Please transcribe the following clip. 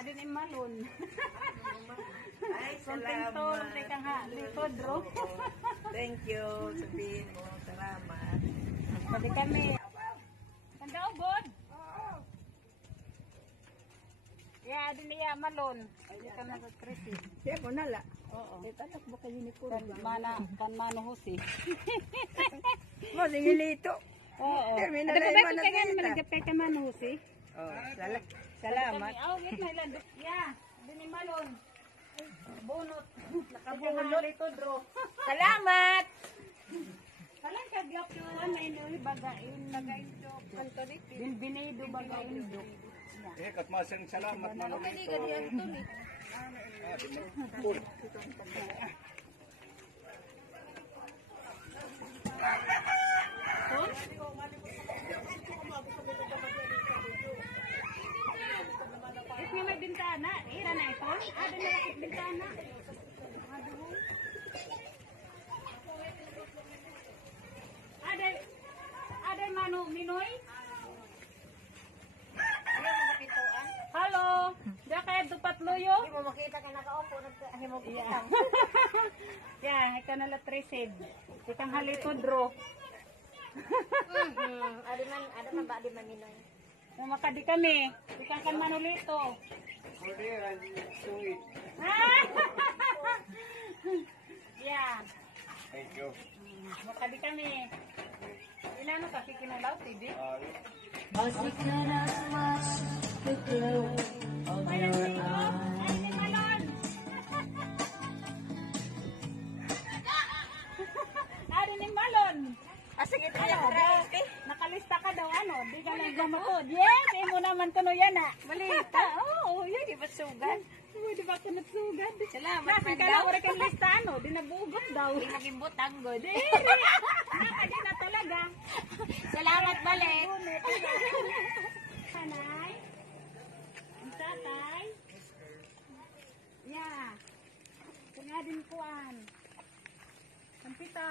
Adin imalon. Ay, Kontentol, salamat. teka nga, likod, bro. Thank you. Sabihin mo, salamat. Pwede kami. Kanda ubod. Ya, adin niya malon. Hindi ka na sa krisi. Siya mo nala. Oo. Tanak ba kayo ni Puro? Kan mano husi. Mo, singilito. Oo. Terminal Ada ay ba managita. ka kaya managapay ka mano husi? Oh, salamat. Oh, wait na ilan. Ya, adin ni malon. Bunot. Nakabunot. Ito, bro. Salamat! Kalang kagyok yung may nui bagain, bagain do. Kanto dito. Binbinido bagain do. Eh, katmasang salamat man ulit. Hindi ganyan ito ni. Ito may bintana. Ira na ito. Ada na lakit bintana. Ada manu minoy. Halo, dia kayak tupat loyo. Hindi mo makita ka nakaupo. Hindi mo Iya. kita. Ya, ikaw na latresid. Ikang halito dro. Ada man ba di maminoy? Makadi kami. Ikang kan manulito. Kuliran, sweet. Ya, Thank you. makadi kami. Inano ka kikinulaw TV? Ayan sino? Ay, si Malon. Ari ni Malon. Sige, Nakalista ka daw ano, di ka lang gamatod. Yes, imo naman kuno yan ah. Malita. Oo, yun, di ba sugan? Di ba kunot sugad? Salamat, Kasi man ka daw. lang uri kang lista ano, di nabugot daw. Hindi maging butang god. Nakadi na talaga. Salamat, Balet. Hanay. Ang tatay. Yeah. Kanya din kuan. Kampita.